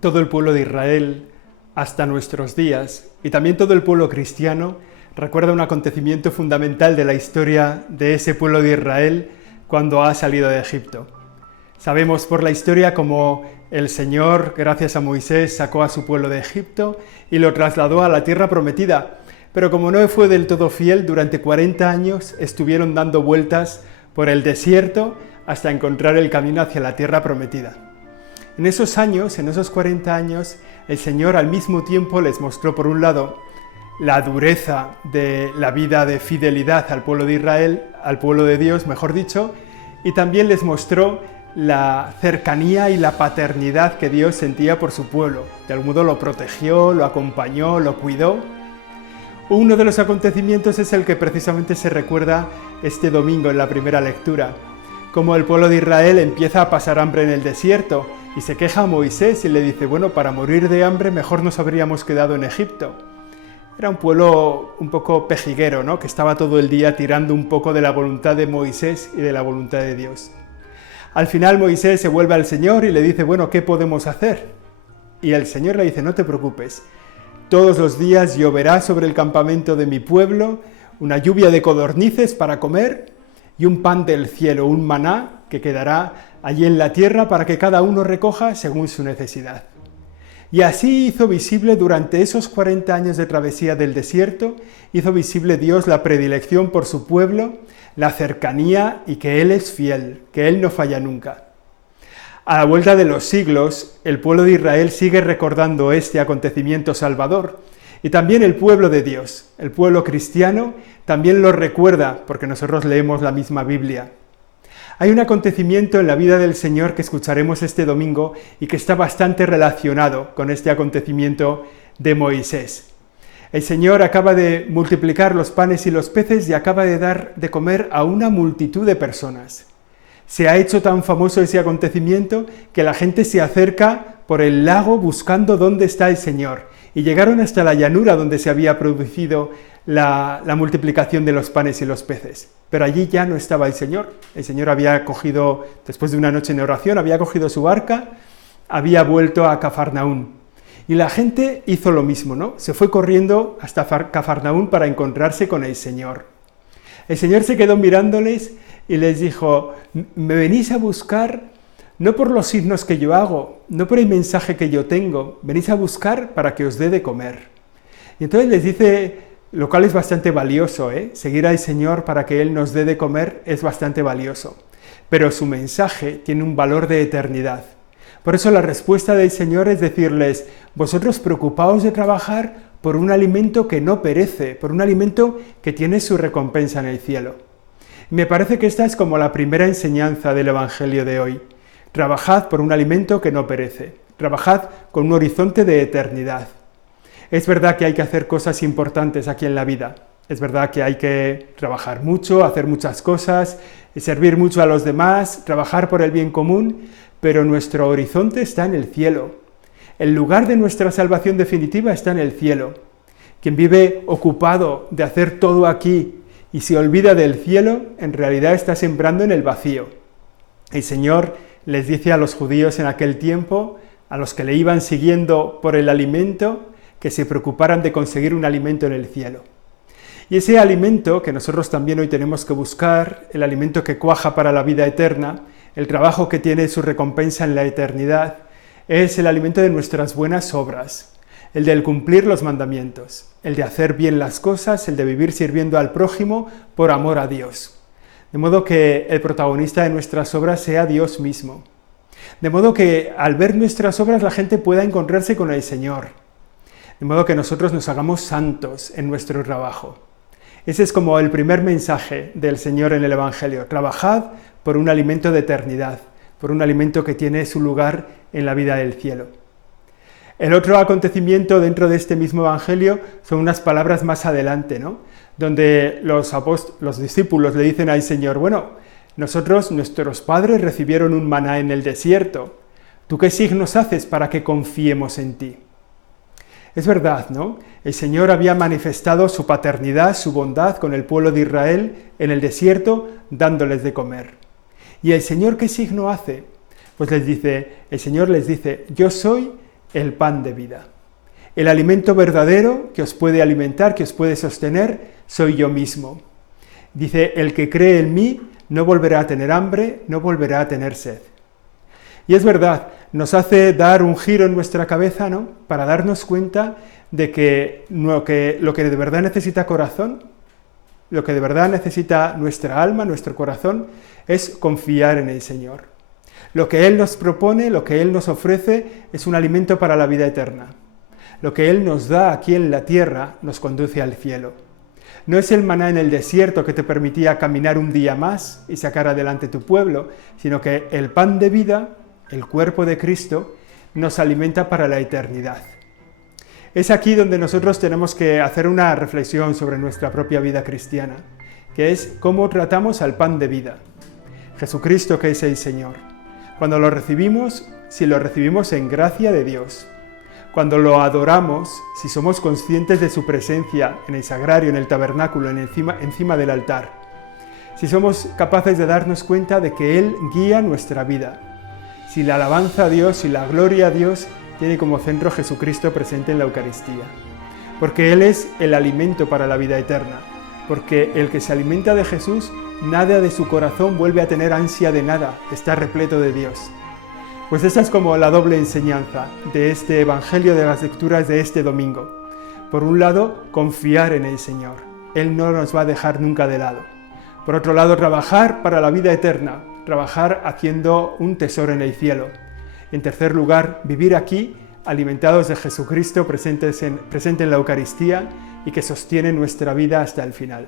Todo el pueblo de Israel, hasta nuestros días, y también todo el pueblo cristiano, recuerda un acontecimiento fundamental de la historia de ese pueblo de Israel cuando ha salido de Egipto. Sabemos por la historia cómo el Señor, gracias a Moisés, sacó a su pueblo de Egipto y lo trasladó a la tierra prometida. Pero como no fue del todo fiel, durante 40 años estuvieron dando vueltas por el desierto hasta encontrar el camino hacia la tierra prometida. En esos años, en esos 40 años, el Señor al mismo tiempo les mostró, por un lado, la dureza de la vida de fidelidad al pueblo de Israel, al pueblo de Dios, mejor dicho, y también les mostró la cercanía y la paternidad que Dios sentía por su pueblo. De algún modo lo protegió, lo acompañó, lo cuidó. Uno de los acontecimientos es el que precisamente se recuerda este domingo en la primera lectura, como el pueblo de Israel empieza a pasar hambre en el desierto y se queja a Moisés y le dice, bueno, para morir de hambre mejor nos habríamos quedado en Egipto. Era un pueblo un poco pejiguero, ¿no?, que estaba todo el día tirando un poco de la voluntad de Moisés y de la voluntad de Dios. Al final Moisés se vuelve al Señor y le dice, bueno, ¿qué podemos hacer? Y el Señor le dice, no te preocupes, todos los días lloverá sobre el campamento de mi pueblo una lluvia de codornices para comer y un pan del cielo, un maná que quedará allí en la tierra para que cada uno recoja según su necesidad. Y así hizo visible durante esos 40 años de travesía del desierto, hizo visible Dios la predilección por su pueblo, la cercanía y que Él es fiel, que Él no falla nunca. A la vuelta de los siglos, el pueblo de Israel sigue recordando este acontecimiento salvador, y también el pueblo de Dios, el pueblo cristiano, también lo recuerda, porque nosotros leemos la misma Biblia. Hay un acontecimiento en la vida del Señor que escucharemos este domingo y que está bastante relacionado con este acontecimiento de Moisés. El Señor acaba de multiplicar los panes y los peces y acaba de dar de comer a una multitud de personas. Se ha hecho tan famoso ese acontecimiento que la gente se acerca por el lago buscando dónde está el Señor. Y llegaron hasta la llanura donde se había producido la multiplicación de los panes y los peces. Pero allí ya no estaba el Señor. El Señor había cogido, después de una noche en oración, había cogido su barca, había vuelto a Cafarnaún. Y la gente hizo lo mismo, ¿no? Se fue corriendo hasta Cafarnaún para encontrarse con el Señor. El Señor se quedó mirándoles y les dijo, me venís a buscar no por los signos que yo hago, no por el mensaje que yo tengo, venís a buscar para que os dé de comer. Y entonces les dice, lo cual es bastante valioso, seguir al Señor para que Él nos dé de comer es bastante valioso, pero su mensaje tiene un valor de eternidad. Por eso la respuesta del Señor es decirles, vosotros preocupaos de trabajar por un alimento que no perece, por un alimento que tiene su recompensa en el cielo. Me parece que esta es como la primera enseñanza del Evangelio de hoy. Trabajad por un alimento que no perece, trabajad con un horizonte de eternidad. Es verdad que hay que hacer cosas importantes aquí en la vida, es verdad que hay que trabajar mucho, hacer muchas cosas, servir mucho a los demás, trabajar por el bien común, pero nuestro horizonte está en el cielo. El lugar de nuestra salvación definitiva está en el cielo. Quien vive ocupado de hacer todo aquí y se olvida del cielo, en realidad está sembrando en el vacío. El Señor les dice a los judíos en aquel tiempo, a los que le iban siguiendo por el alimento, que se preocuparan de conseguir un alimento en el cielo. Y ese alimento que nosotros también hoy tenemos que buscar, el alimento que cuaja para la vida eterna, el trabajo que tiene su recompensa en la eternidad, es el alimento de nuestras buenas obras, el del cumplir los mandamientos, el de hacer bien las cosas, el de vivir sirviendo al prójimo por amor a Dios. De modo que el protagonista de nuestras obras sea Dios mismo. De modo que al ver nuestras obras la gente pueda encontrarse con el Señor. De modo que nosotros nos hagamos santos en nuestro trabajo. Ese es como el primer mensaje del Señor en el Evangelio. Trabajad por un alimento de eternidad, por un alimento que tiene su lugar en la vida del cielo. El otro acontecimiento dentro de este mismo Evangelio son unas palabras más adelante, ¿no?, donde los discípulos le dicen al Señor, bueno, nuestros padres recibieron un maná en el desierto, ¿tú qué signos haces para que confiemos en ti? Es verdad, ¿no? El Señor había manifestado su paternidad, su bondad con el pueblo de Israel en el desierto, dándoles de comer. ¿Y el Señor qué signo hace? Pues el Señor les dice, yo soy el pan de vida. El alimento verdadero que os puede alimentar, que os puede sostener, soy yo mismo. Dice, el que cree en mí no volverá a tener hambre, no volverá a tener sed. Y es verdad, nos hace dar un giro en nuestra cabeza, ¿no?, para darnos cuenta de que lo que de verdad necesita corazón, lo que de verdad necesita nuestra alma, nuestro corazón, es confiar en el Señor. Lo que Él nos propone, lo que Él nos ofrece, es un alimento para la vida eterna. Lo que Él nos da aquí en la tierra nos conduce al cielo. No es el maná en el desierto que te permitía caminar un día más y sacar adelante tu pueblo, sino que el pan de vida, el cuerpo de Cristo, nos alimenta para la eternidad. Es aquí donde nosotros tenemos que hacer una reflexión sobre nuestra propia vida cristiana, que es cómo tratamos al pan de vida, Jesucristo, que es el Señor. Cuando lo recibimos, si lo recibimos en gracia de Dios, cuando lo adoramos, si somos conscientes de su presencia en el sagrario, en el tabernáculo, encima del altar, si somos capaces de darnos cuenta de que Él guía nuestra vida, si la alabanza a Dios y la gloria a Dios tiene como centro Jesucristo presente en la Eucaristía, porque Él es el alimento para la vida eterna, porque el que se alimenta de Jesús, nada de su corazón vuelve a tener ansia de nada, está repleto de Dios. Pues esa es como la doble enseñanza de este Evangelio, de las lecturas de este domingo. Por un lado, confiar en el Señor, Él no nos va a dejar nunca de lado. Por otro lado, trabajar para la vida eterna, trabajar haciendo un tesoro en el cielo. En tercer lugar, vivir aquí, alimentados de Jesucristo presente en la Eucaristía y que sostiene nuestra vida hasta el final.